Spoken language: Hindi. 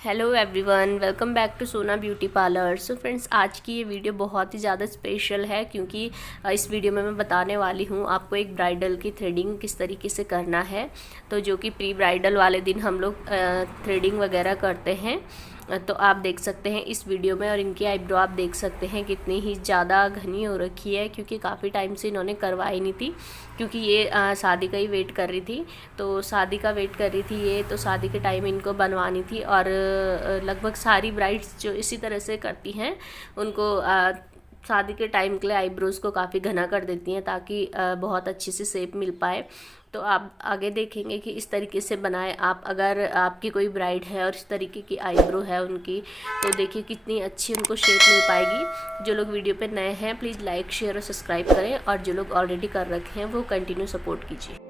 Hello everyone, welcome back to Sona beauty parlour. So friends, आज की ये वीडियो बहुत ही ज़्यादा स्पेशल है क्योंकि इस वीडियो में मैं बताने वाली हूँ आपको एक ब्राइडल की थ्रेडिंग किस तरीके से करना है। तो जो कि प्री ब्राइडल वाले दिन हम लोग थ्रेडिंग वगैरह करते हैं। तो आप देख सकते हैं इस वीडियो में, और इनकी आईब्रो आप देख सकते हैं कितनी ही ज़्यादा घनी हो रखी है क्योंकि काफ़ी टाइम से इन्होंने करवाई नहीं थी, क्योंकि ये शादी का ही वेट कर रही थी। तो शादी का वेट कर रही थी ये, तो शादी के टाइम इनको बनवानी थी। और लगभग सारी ब्राइड्स जो इसी तरह से करती हैं, उनको शादी के टाइम के लिए आईब्रोज़ को काफ़ी घना कर देती हैं ताकि बहुत अच्छी सी शेप मिल पाए। तो आप आगे देखेंगे कि इस तरीके से बनाए आप। अगर आपकी कोई ब्राइड है और इस तरीके की आईब्रो है उनकी, तो देखिए कितनी अच्छी उनको शेप मिल पाएगी। जो लोग वीडियो पे नए हैं प्लीज़ लाइक शेयर और सब्सक्राइब करें, और जो लोग ऑलरेडी कर रखे हैं वो कंटिन्यू सपोर्ट कीजिए।